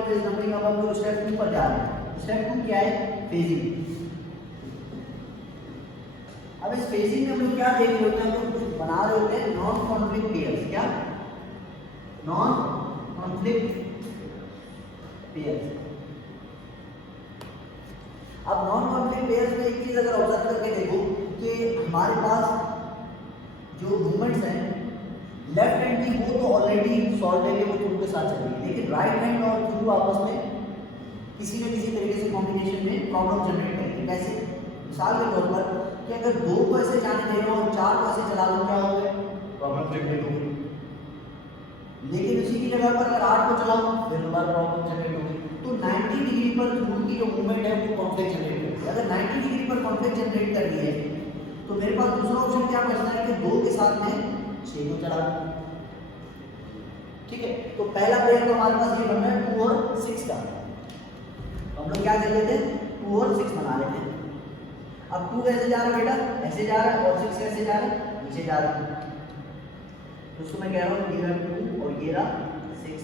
Of phase numbering. अब हम लोग स्टेप 2 पर जा रहे हैं। स्टेप 2 क्या है? फेजिंग। अब इस फेजिंग में हम लोग क्या देख रहे होते हैं? हम लोग बना रहे होते हैं नॉन कॉन्फ्लिक्ट पेयर्स। क्या? Non conflict pairs. अब नॉन कॉन्फ्लिक्ट पेयर्स में एक चीज अगर ऑब्जर्व करके देखो कि हमारे पास जो मूवमेंट्स हैं लेफ्ट हैंड की, वो तो ऑलरेडी सॉल्व है, वो थ्रू के साथ चल रही है, लेकिन राइट हैंड और थ्रू आपस में किसी न किसी तरीके से कॉम्बिनेशन में प्रॉब्लम जनरेट करेंगे। कैसे? मिसाल के तौर पर कि अगर 2 को ऐसे जाने दे रहा हूं और 4 को ऐसे चला दूं, क्या होगा? प्रॉब्लम जनरेट होगी। लेकिन उसी की जगह पर अगर 8 को चलाऊं फिर दोबारा प्रॉब्लम जनरेट होगी। तो 90 डिग्री पर थ्रू की जो मूवमेंट है वो कॉन्फ्लिक्ट जनरेट करेगी। अगर 90 डिग्री पर कॉन्फ्लिक्ट जनरेट कर रही है तो मेरे पास दूसरा ऑप्शन क्या बचता है कि 2 के साथ में 6 को चला दूं। ठीक है, तो पहला पेयर तो हमारे पास ये बन रहा है 2 और 6 का। हम लोग क्या कर लेते हैं? 2 और 6 बना लेते हैं। अब 2 कैसे जा रहा है बेटा? ऐसे जा रहा है। और 6 कैसे जा रहा है? नीचे जा रहा है। तो उसको मैं कह रहा हूँ ये रहा 2 और ये रहा 6।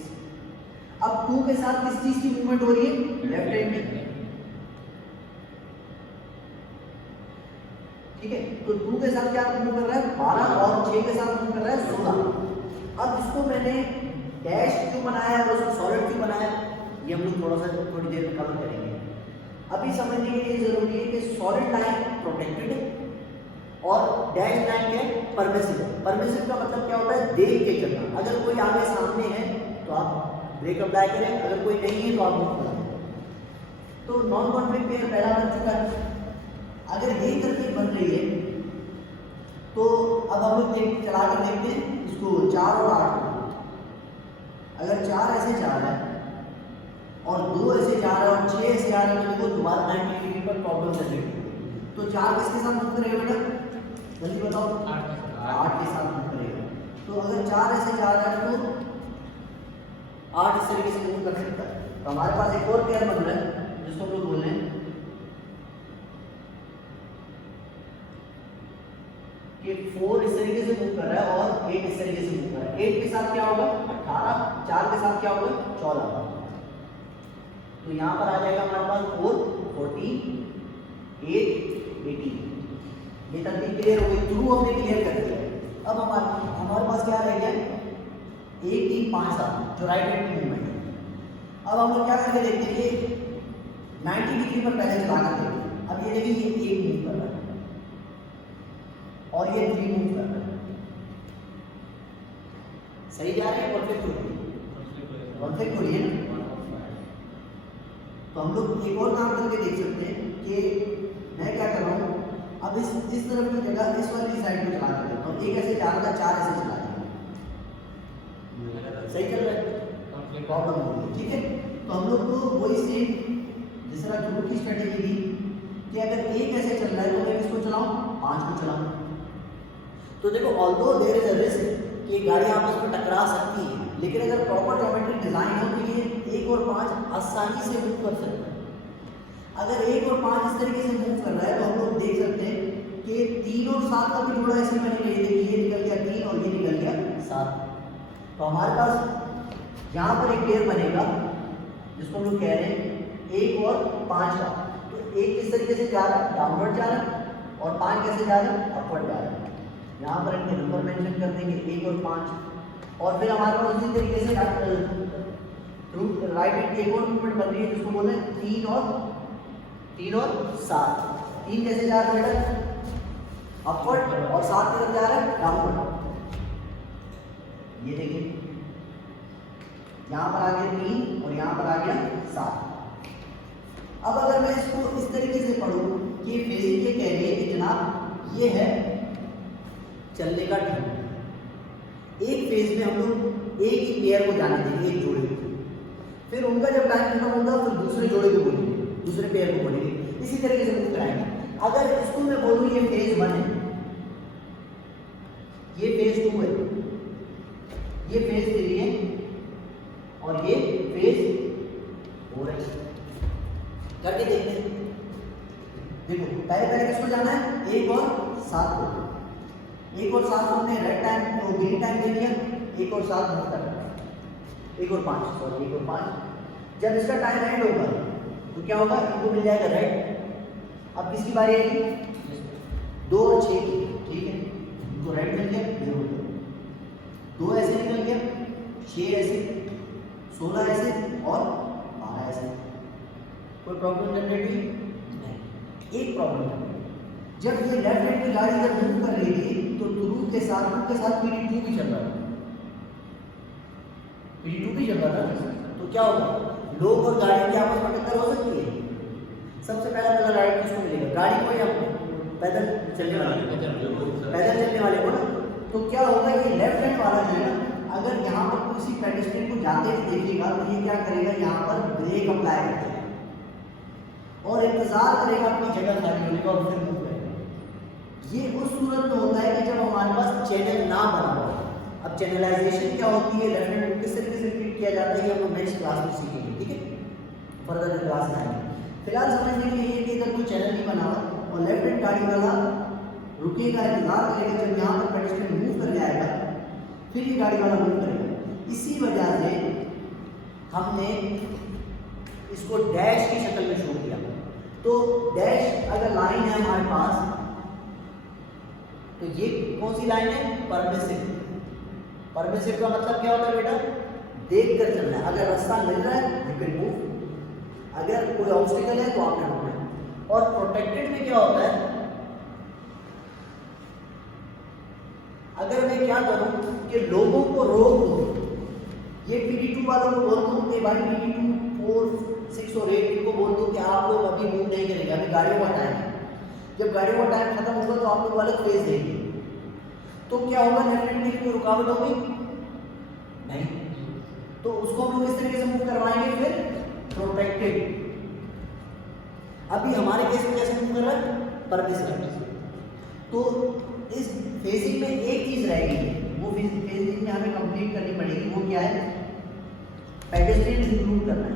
अब 2 के साथ किस चीज की मूवमेंट हो रही है? लेफ्ट हैंड की। ठीक है, तो 2 के साथ क्या मूव कर रहा है? 12 और 6 के साथ मूव कर रहा है 16। अब इसको मैंने डैश क्यों बनाया और उसको सॉलिड क्यों बनाया, ये हम लोग थोड़ी देर में कवर करेंगे। अभी समझने के लिए जरूरी है कि सॉलिड लाइन प्रोटेक्टेड है और डैश लाइन क्या है? परमिसिव। परमिसिव का मतलब क्या होता है? देख के चलना। अगर कोई आगे सामने है तो आप ब्रेक अप्लाई करें, अगर कोई नहीं है तो आप मूव करें। तो नॉन कॉन्फ्लिक्ट पेयर पहला बन चुका है। अगर ये करके बन रही है तो अब हम लोग चला कर देखते हैं इसको 4 और 8 को। अगर 4 ऐसे जा रहा है और 2 ऐसे जा रहा है और 6 ऐसे जा रहा है तो देखो दोबारा 90 डिग्री पर प्रॉब्लम जनरेट होगी। तो 4 किसके साथ मूव करेगा बेटा? जल्दी बताओ। 8 के साथ मूव करेगा। तो अगर 4 ऐसे जा रहा है तो 8 इस तरीके से मूव कर सकता है। तो हमारे पास एक और पेयर बन रहा है जिसको हम लोग बोल रहे हैं कि 4 इस तरीके से मूव कर रहा है और 8 इस तरीके से मूव कर रहा है। 8 के साथ क्या होगा? 18। 4 के साथ क्या होगा? 14। तो यहाँ पर आ जाएगा हमारे पास 4, 14, 8, 18। ये तरतीब क्लियर हो गई। थ्रू हमने क्लियर कर दिया। अब हमारे पास क्या रह गया? 1, 3, 5, 7 जो राइट हैंड की मूवमेंट है। अब हम लोग क्या करके देखते हैं कि 90 डिग्री पर पहले चला कर देखते हैं। अब ये देखिए ये 1 मूव कर रहा है और ये 3 मूव कर रहा है। सही जा रहे हैं? परफेक्ट हो रही है? परफेक्ट हो रही है ना? तो हम लोग एक और काम करके देख सकते हैं कि मैं क्या कर रहा हूँ, अब इस तरफ की जगह इस वाली साइड में चला कर देता हूँ। 1 ऐसे जा रहा है, 4 ऐसे चला रहा है। सही चल रहा है? प्रॉब्लम हो रही है। ठीक है, तो हम लोग को वही सेम जिस तरह ग्रुप की स्ट्रेटेजी थी कि अगर 1 ऐसे चल रहा है तो मैं किसको चलाऊं? 5 को चलाऊं। तो देखो although there is a risk कि गाड़ी आपस में टकरा सकती है, लेकिन अगर प्रॉपर ज्योमेट्रिक डिजाइन हो तो ये 1 और 5 आसानी से मूव कर सकते हैं। अगर 1 और 5 इस तरीके से मूव कर रहा है तो हम लोग देख सकते हैं कि 3 और 7 का भी जोड़ा ऐसे बनेगा। ये देखिए ये निकल गया 3 और ये निकल गया 7। तो हमारे पास यहाँ पर एक पेयर बनेगा जिसको हम लोग कह रहे हैं 1 और 5 का। तो 1 किस तरीके से जा रहा है? डाउनवर्ड जा रहा है। और 5 कैसे जा रहा है? अपवर्ड जा रहा है। यहाँ पर इनके नंबर मेंशन कर देंगे 1 और 5। और फिर हमारे पास उसी तरीके से राइट हैंड की एक और मूवमेंट बन रही है जिसको बोलते हैं 3 और 7। 3 कैसे जा रहा है बेटा? अपवर्ड। और 7 की तरफ जा रहा है डाउनवर्ड। ये देखिए यहाँ पर आ गया 3 और यहाँ पर आ गया 7। अब अगर मैं इसको इस तरीके से पढ़ूं कि बेसिक ये कह रही है कि जनाब ये है चलने का ढंग। एक फेज में हम लोग एक ही पेयर को जाने देंगे, एक जोड़े को, फिर उनका जब टाइम खत्म होगा फिर दूसरे जोड़े को बोलेंगे, दूसरे पेयर को बोलेंगे, इसी तरीके से मूव कराएंगे। अगर इसको मैं बोलूँ ये फेज 1 है, ये फेज 2 है, ये फेज 3 है और ये फेज 4 है। करके देखते हैं। देखो पहले किसको जाना है? 1 और 7 को। 1 और 7 को हमने रेड टाइम ग्रीन टाइम दे दिया। 1 और 7 मूव कर रहा है। 1 और 5 सॉरी 1 और 5 जब इसका टाइम एंड होगा तो क्या होगा, इनको मिल जाएगा रेड। अब किसकी बारी आएगी, 2 और 6 की, ठीक है, इनको रेड मिल गया, ये हो गया, 2 ऐसे निकल गया, 6 ऐसे, 16 ऐसे और 12 ऐसे। कोई प्रॉब्लम जनरेट हुई नहीं। एक प्रॉब्लम है, जब ये लेफ्ट हैंड की गाड़ी जब मूव कर रही थी तो थ्रू के साथ PD2 भी चल रहा था, PD2 भी चल रहा था, तो क्या होगा, लोग और गाड़ी की आपस में टक्कर हो सकती है। सबसे पहला राइट किसको मिलेगा, गाड़ी को या पैदल चलने वाले को ना। तो क्या होगा, ये लेफ्ट हैंड वाला जो है ना, अगर यहाँ पर किसी पेडेस्ट्रियन को जाते हुए देखेगा तो ये क्या करेगा, यहाँ पर ब्रेक अप्लाई करेगा और इंतजार करेगा अपनी जगह खाली होने का और फिर मूव करेगा। ये उस सूरत में होता है कि जब हमारे पास चैनल ना बना हो। अब चैनलाइजेशन क्या होती है, लेफ्ट हैंड को किस तरीके से ट्रीट किया जाता है, ये हम लोग नेक्स्ट क्लास में सीखेंगे, ठीक है, फर्दर क्लास में आएंगे। फिलहाल समझने के लिए कि इधर कोई चैनल नहीं बना हुआ और लेफ्ट हैंड गाड़ी वाला रुकेगा, इंतजार करेगा, जब यहाँ पर पेडेस्ट्रियन मूव करने आएगा फिर ये गाड़ी वाला मूव करेगा। इसी वजह से हमने इसको डैश की शक्ल में शो किया। तो डैश अगर लाइन है हमारे पास तो ये कौन सी लाइन है, परमिसिव। परमिसिव का मतलब क्या होता है बेटा, देख कर चलना है, अगर रास्ता मिल रहा है यू कैन मूव, अगर कोई ऑब्स्टिकल है तो आपने रुकना है। और प्रोटेक्टेड में क्या होता है, अगर मैं क्या करूं कि लोगों को रोक दूं, ये PD2 वालों को बोल दूं कि भाई PD2, 4, 6 और 8 इनको बोल दूं कि आप लोग अभी मूव नहीं करेंगे, अभी गाड़ियों का टाइम है, जब गाड़ियों का टाइम खत्म होगा तो आप लोग अलग फेज देंगे, तो क्या होगा, लेफ्ट हैंड की कोई रुकावट होगी नहीं, तो उसको हम लोग इस तरीके से मूव करवाएंगे। फिर प्रोटेक्टेड, अभी हमारे केस में कैसे मूव कर रहा है, परमिसिव। तो इस फेजिंग में एक चीज रहेगी, वो फेजिंग में हमें कंप्लीट करनी पड़ेगी, वो क्या है, पेडेस्ट्रियन इंक्लूड करना है।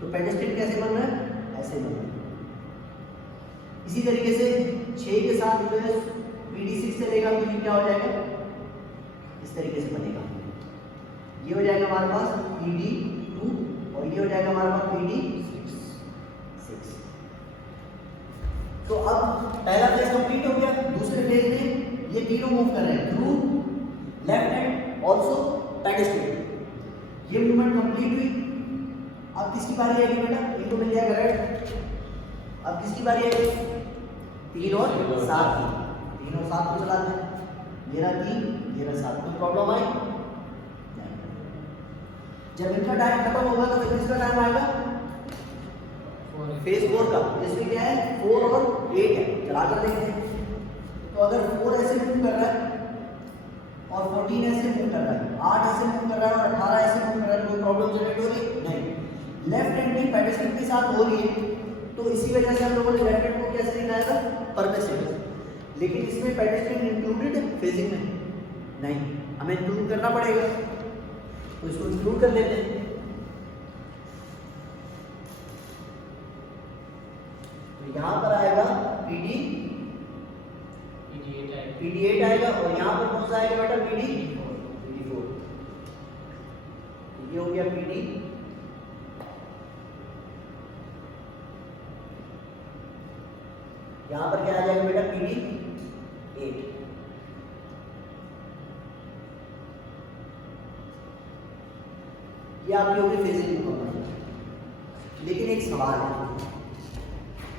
तो पेडेस्ट्रियन कैसे बन रहा है, ऐसे बन रहा है। इसी तरीके से 6 के साथ PD6 चलेगा तो ये क्या हो जाएगा, इस तरीके से बनेगा, ये हो जाएगा हमारे पास PD2 और ये हो जाएगा हमारे पास PD6। तो अब पहला फेज कंप्लीट हो गया। दूसरे फेज में ये तीनों मूव कर रहे हैं, through, left hand, also pedestrian, ये मूवमेंट कंप्लीट हुई। अब किसकी बारी आएगी बेटा, इनको मिल जाएगा रेड। अब किसकी बारी आएगी, 3 और 7 की, 3 और 7 को चलाते हैं, ये रहा 3, ये रहा 7। कोई प्रॉब्लम आई नहीं। जब इनका टाइम खत्म होगा तो किसका टाइम आएगा, फेज 4 का, जिसमें क्या है 4 और 8 है, चला कर देखते हैं। तो अगर 4 ऐसे मूव कर रहा है और 14 ऐसे मूव कर रहा है, 8 ऐसे मूव कर रहा है और 18 ऐसे मूव कर रहा है, कोई प्रॉब्लम जनरेट हो रही नहीं। लेफ्ट हैंड की पेडेस्ट्रियन के साथ हो रही है, तो इसी वजह से हम लोगों ने लेफ्ट हैंड को कैसे दिखाया था, परमिसिव। लेकिन इसमें पेडेस्ट्रियन इंक्लूडेड फेजिंग में नहीं, हमें इंक्लूड करना पड़ेगा, तो इसको इंक्लूड कर लेते हैं। यहाँ पर आएगा PD8 आएगा और यहाँ पर कौन सा आएगा बेटा, PD4। ये हो गया PD, यहाँ पर क्या आ जाएगा बेटा, PD8। ये आपकी होगी फेजिंग। लेकिन एक सवाल है,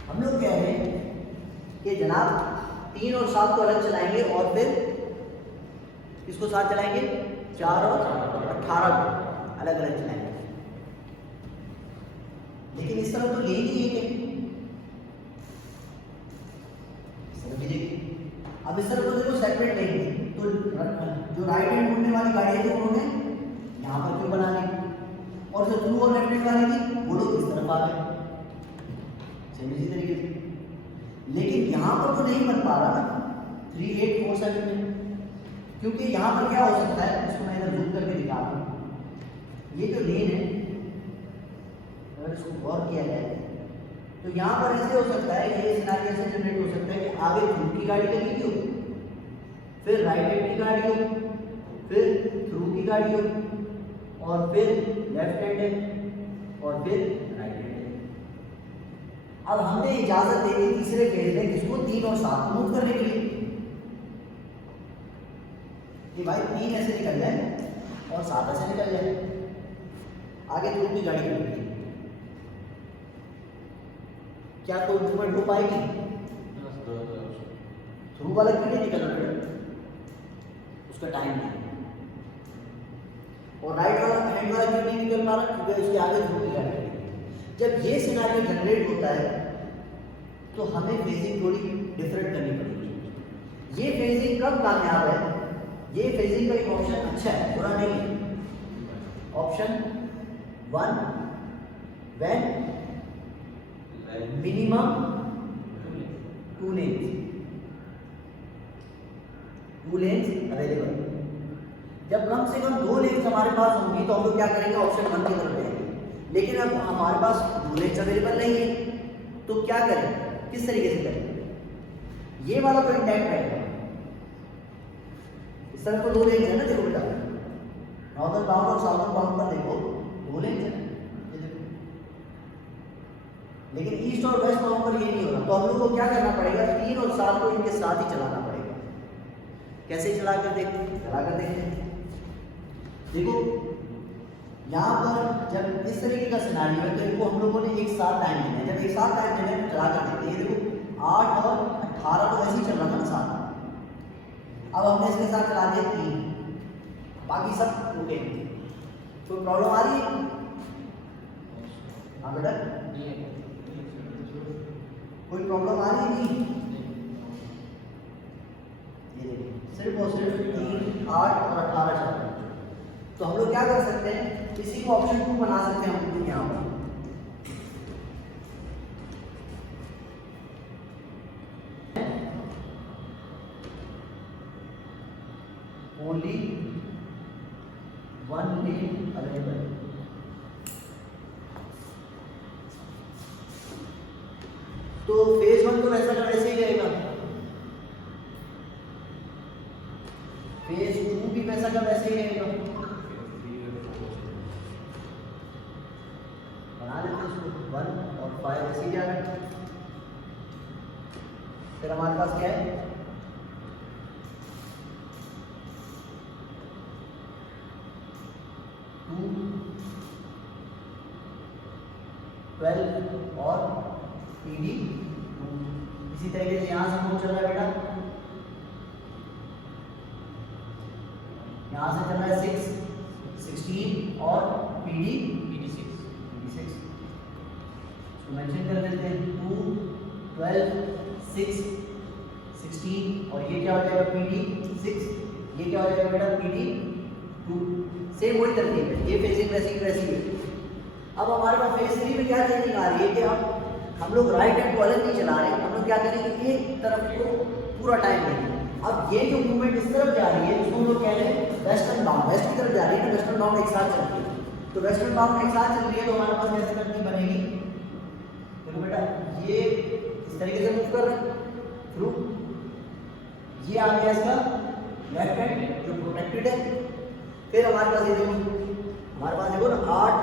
हम लोग कह रहे हैं कि जनाब 3 और 7 को अलग चलाएंगे और फिर किसको साथ चलाएंगे, 4 और 18 को अलग अलग चलाएंगे। लेकिन इस तरह तो यही नहीं है कि अब इस तरह तो देखो सेपरेट नहीं, तो जो राइट हैंड मुड़ने वाली गाड़ी है उन्होंने यहाँ पर क्यों बना ली, और जो थ्रू और लेफ्ट हैंड वाली थी वो लोग इस तरफ आ गए, इसी तरीके से। लेकिन यहाँ पर तो नहीं बन पा रहा ना 3847 में, क्योंकि यहाँ पर क्या हो सकता है, इसको मैं इधर जूम करके दिखा रहा हूँ। ये जो लेन है अगर इसको गौर किया जाए तो यहाँ पर ऐसे हो सकता है, ये सिनेरियो ऐसे जनरेट हो सकता है कि आगे थ्रू की गाड़ी लगी हो, फिर राइट हैंड की गाड़ी हो, फिर थ्रू की गाड़ी हो और फिर लेफ्ट हैंड है, और फिर राइट हैंड। अब हमने इजाजत दे दी तीसरे फेज में किसको 3 और 7 मूव करने के लिए कि भाई 3 ऐसे निकल जाए और 7 ऐसे निकल जाए, आगे थ्रू की गाड़ी निकलेगी। क्या तो मूवमेंट हो पाएगी? थ्रू वाला क्यों नहीं निकल रहा, उसका टाइम नहीं। और राइट वाला हैंड वाला क्यों नहीं निकल पा रहा? क्योंकि उसके आगे थ्रू की गाड़ी निकलेगी। जब ये सिनेरियो जनरेट होता है तो हमें फेजिंग थोड़ी डिफरेंट करनी पड़ेगी। ये फेजिंग कब कामयाब है? ये फेजिंग का एक ऑप्शन अच्छा है, बुरा नहीं है। Option 1 when minimum 2 lens available. जब कम से कम 2 लेन्स हमारे पास होंगी तो हम लोग क्या करेंगे? ऑप्शन 1 की तरफ जाएंगे। लेकिन अब हमारे पास 2 लेन्स अवेलेबल नहीं है तो क्या करें? किस तरीके से करें? ये वाला तो इंटैक्ट रहेगा, इस तरफ तो 2 लेन्स है ना, देखो बेटा नॉर्दर्न बाउंड और साउदर्न बाउंड पर देखो 2 लेन्स है, लेकिन ईस्ट और वेस्ट बाउंड पर ये नहीं हो रहा। तो हम लोग को क्या करना पड़ेगा? 3 और 7 को इनके साथ ही चलाना पड़ेगा। कैसे चला कर देखते देखो यहाँ पर जब इस तरीके का सिनेरियो है तो इनको हम लोगों ने एक साथ टाइम देना है। जब एक साथ टाइम देना है चला कर देखते हैं। देखो 8 और 18 तो ऐसे ही चल रहा था ना साथ, अब हमने इसके साथ चला दिया 3, बाकी सब टूटेंगे। कोई प्रॉब्लम आ रही है? हाँ बेटा, कोई प्रॉब्लम आ रही है? नहीं, ये देखिए सिर्फ और सिर्फ 3, 8 और 18 चल रहा है। तो हम लोग क्या कर सकते हैं? इसी को ऑप्शन 2 बना सकते हैं हम लोग यहाँ पर। ओनली 1 लेन अवेलेबल। तो फेज 1 तो वैसा का वैसे ही रहेगा, फेज 2 भी वैसा का वैसे ही रहेगा। बना लेते हैं इसको 1 और 5 ऐसे ही जा रहा है। फिर हमारे पास क्या है? 2, 12 और PD 2। इसी तरीके से यहाँ से कौन चल रहा है बेटा? यहाँ से चल रहा है 6, 16 और PD 6। इसको मेंशन कर देते हैं 2, 12, 6, 16 और ये क्या हो जाएगा? PD 6। ये क्या हो जाएगा बेटा? PD 2। सेम वही तरतीब है, ये फेजिंग वैसी है। अब हमारे पास फेज 3 में क्या चेंजिंग आ रही है कि अब हम लोग राइट हैंड को अलग नहीं चला रहे, हम लोग क्या करेंगे? एक तरफ को पूरा टाइम देंगे। अब ये जो मूवमेंट इस तरफ जा रही है इसको हम लोग कह रहे हैं वेस्टर्न बाउंड, वेस्ट की तरफ जा रही है, वेस्टर्न बाउंड एक साथ चल रही है। तो वेस्टर्न बाउंड एक साथ चल रही है तो हमारे पास कैसे तरतीब बनेगी? देखो बेटा ये इस तरीके से मूव कर रहा है थ्रू, ये आ गया इसका लेफ्ट हैंड जो प्रोटेक्टेड है। फिर हमारे पास ये देखो, हमारे पास देखो ना 8,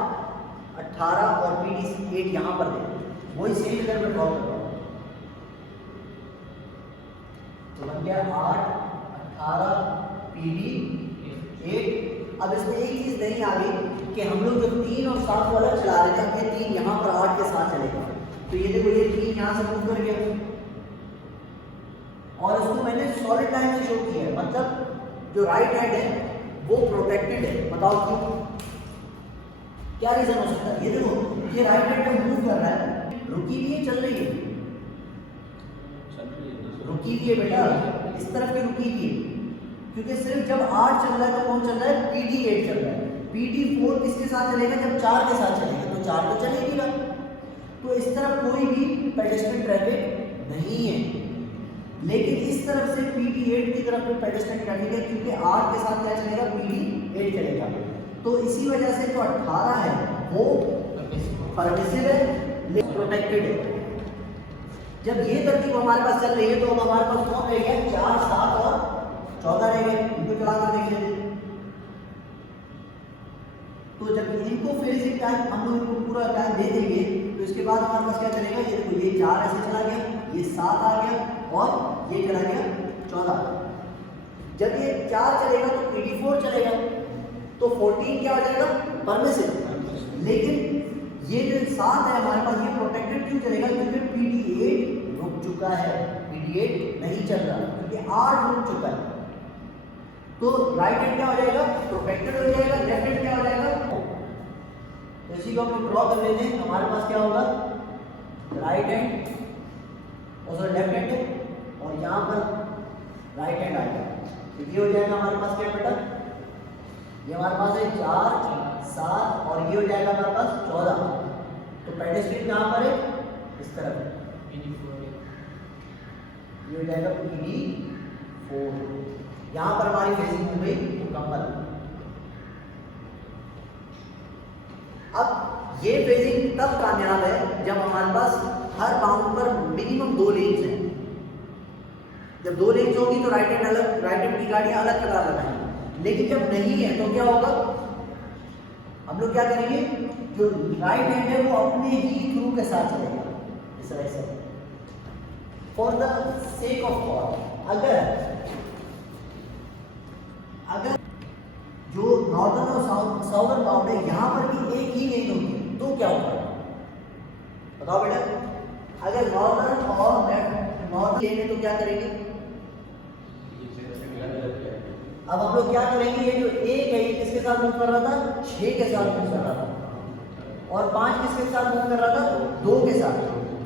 18 और PD 8 यहाँ पर देखो, वही सेम इधर में ड्रॉ कर रहा हूँ। तो बन गया 8, 18, PD 8। अब इसमें एक चीज नहीं आ गई कि हम लोग जो 3 और 7 वाला चला रहे थे, अब ये 3 यहाँ पर 8 के साथ चलेगा। तो ये देखो ये 3 यहाँ से मूव कर गया और इसको मैंने सॉलिड लाइन से शो किया है, मतलब जो राइट हैंड है वो प्रोटेक्टेड है। बताओ क्यों? क्या रीजन हो सकता है? ये देखो ये राइट हैंड में मूव कर रहा है, रुकी भी है, चल रही है, रुकी भी है बेटा, इस तरफ की रुकी भी है, क्योंकि सिर्फ जब 8 चल रहा है तो कौन चल रहा है? PD 8 चल रहा है। PD 4 किसके साथ चलेगा? जब 4 के साथ चलेगा, तो 4 तो चलेगी ना। तो इस तरफ कोई भी पेडेस्ट्रियन ट्रैफिक नहीं है, लेकिन इस तरफ से PD 8 की तरफ में पेडेस्ट्रियन ट्रैफिक है, क्योंकि 8 के साथ क्या चलेगा? PD 8 चलेगा। तो इसी वजह से जो 18 है वो परमिसिव है लेकिन प्रोटेक्टेड है। जब ये तरतीब हमारे पास चल रही है तो अब हमारे पास कौन रह गया? 4, 7 और 14 रह गए। इनको चला कर देख लेते। तो जब इनको फेजिंग टाइम हम लोग इनको पूरा टाइम दे देंगे तो इसके बाद हमारे पास क्या चलेगा, ये देखो ये 4 ऐसे चला गया, ये 7 आ गया और ये चला गया 14। जब ये 4 चलेगा तो PD4 चलेगा, तो 14 क्या हो जाएगा, परमिसिव। लेकिन ये जो 7 है हमारे पास, ये प्रोटेक्टेड क्यों चलेगा, क्योंकि PD8 रुक चुका है, PD8 नहीं चल रहा क्योंकि 8 रुक चुका है। तो राइट हैंड क्या हो जाएगा, प्रोटेक्टेड हो जाएगा, लेफ्ट हैंड क्या हो जाएगा। तो इसी को हम ड्रॉ कर लेते हैं। हमारे पास क्या होगा, राइट हैंड और लेफ्ट हैंड और यहाँ पर राइट हैंड आएगा। तो ये हो जाएगा हमारे पास क्या बेटा, ये हमारे पास है 4 7 और ये हो जाएगा हमारे पास 14। तो पेडेस्ट्रियन कहाँ पर है, इस तरफ, ये हो जाएगा PD4। यहाँ पर हमारी फेजिंग हो गई मुकम्मल। अब ये फेजिंग तब कामयाब है जब हमारे पास हर बाउंड पर मिनिमम 2 लेन्स हैं। जब 2 लेन्स होगी तो राइट हैंड अलग, राइट हैंड की गाड़ियां अलग कतार लगाएंगे। लेकिन जब नहीं है तो क्या होगा, हम लोग क्या करेंगे, जो राइट हैंड है वो अपने ही थ्रू के साथ चलेगा इस तरह से। For the sake of thought, अगर जो नॉर्दर्न और साउदर्न बाउंड है यहाँ पर भी एक ही लेन होगी तो क्या होगा, बताओ बेटा। अगर नॉर्दर्न और नॉर्दर्न लेन है तो क्या करेंगे, अब हम लोग क्या करेंगे, ये जो 1 है ये किसके साथ मूव कर रहा था, 6 के साथ मूव कर रहा था, और 5 किसके साथ मूव कर रहा था, 2 के साथ।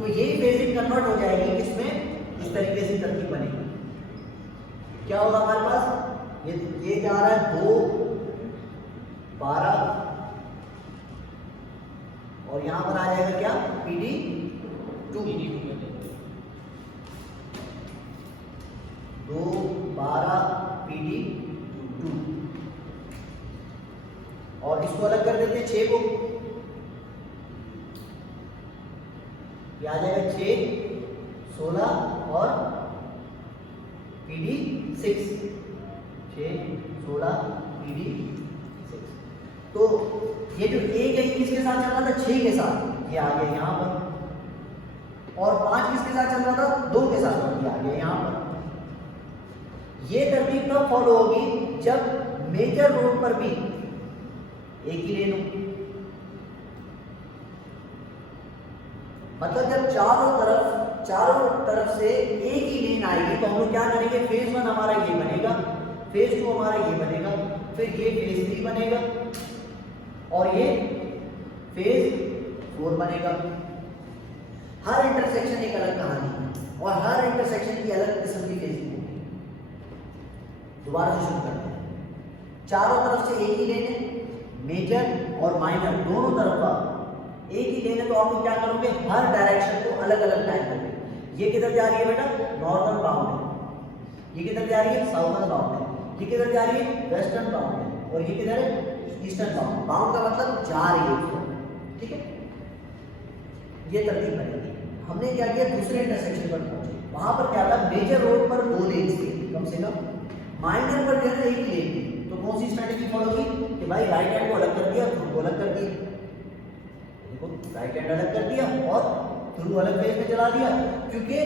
तो यही फेजिंग कन्वर्ट हो जाएगी किसमें, इस तरीके से तरकीब बनेगी। क्या होगा हमारे पास, ये जा रहा है 2 12 और यहां पर आ जाएगा क्या, PD2। 2 12 PD2 और इसको अलग कर देते हैं 6 को, ये आ जाएगा 6 16 और PD6, 6 16 PD6। तो ये जो 1 है किसके साथ चल रहा था, 6 के साथ, ये आ गया यहाँ पर, और 5 किसके साथ चल रहा था, 2 के साथ, ये आ गया यहाँ पर। ये तरतीब तब फॉलो होगी जब मेजर रोड पर भी एक ही लेन हो, मतलब जब चारों तरफ से एक ही लेन आएगी तो हम लोग क्या करेंगे, फेज 1 हमारा ये बनेगा, फेज 2 हमारा ये बनेगा, फिर ये फेज 3 बनेगा और ये फेज 4 बनेगा। हर इंटरसेक्शन एक अलग कहानी है और हर इंटरसेक्शन की अलग किस्म की फेजिंग होगी। दोबारा से शुरू करते हैं। चारों तरफ से एक ही लेन है, मेजर और माइनर दोनों तरफ का एक ही लेन है, तो आप लोग क्या करोगे, हर डायरेक्शन को अलग अलग टाइम करोगे। ये किधर जा रही है बेटा, नॉर्दर्न बाउंड है, ये किधर जा रही है, साउदर्न बाउंड है, ये किधर जा रही है, वेस्टर्न बाउंड है, और ये किधर है, ईस्टर्न बाउंड। बाउंड का मतलब जा रही है, ठीक है। ये तरतीब बनेगी। हमने क्या किया, दूसरे इंटरसेक्शन पर पहुंचे, वहां पर क्या था, मेजर रोड पर 2 लेन थे कम से कम, माइनर पर जो है एक ही लेन थी। तो कौन सी स्ट्रेटेजी फॉलो की कि भाई राइट हैंड को अलग कर दिया, थ्रू को अलग कर दिया, देखो राइट हैंड अलग कर दिया और थ्रू अलग फेज में चला दिया, क्योंकि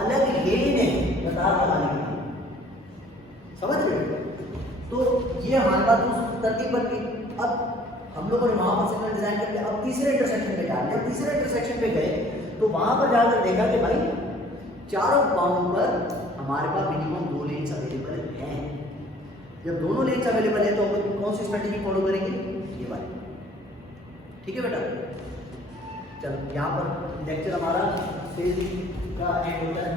अलग लेन है कतार लगाने के लिए, समझ रहे। तो ये हमारे पास तरतीब बन गई। अब हम लोगों ने वहां पर सिग्नल डिजाइन कर लिया, अब तीसरे इंटरसेक्शन पे डाल दिया। तीसरे इंटरसेक्शन पे गए तो वहां पर जाकर देखा कि भाई चारों बाउंड पर हमारे पास मिनिमम 2 लेन्स अवेलेबल हैं। जब दोनों लेन्स अवेलेबल है तो हम कौन सी स्ट्रेटेजी फॉलो करेंगे, ये वाली, ठीक है बेटा। चलो यहाँ पर लेक्चर हमारा फेजिंग का एंड होता है।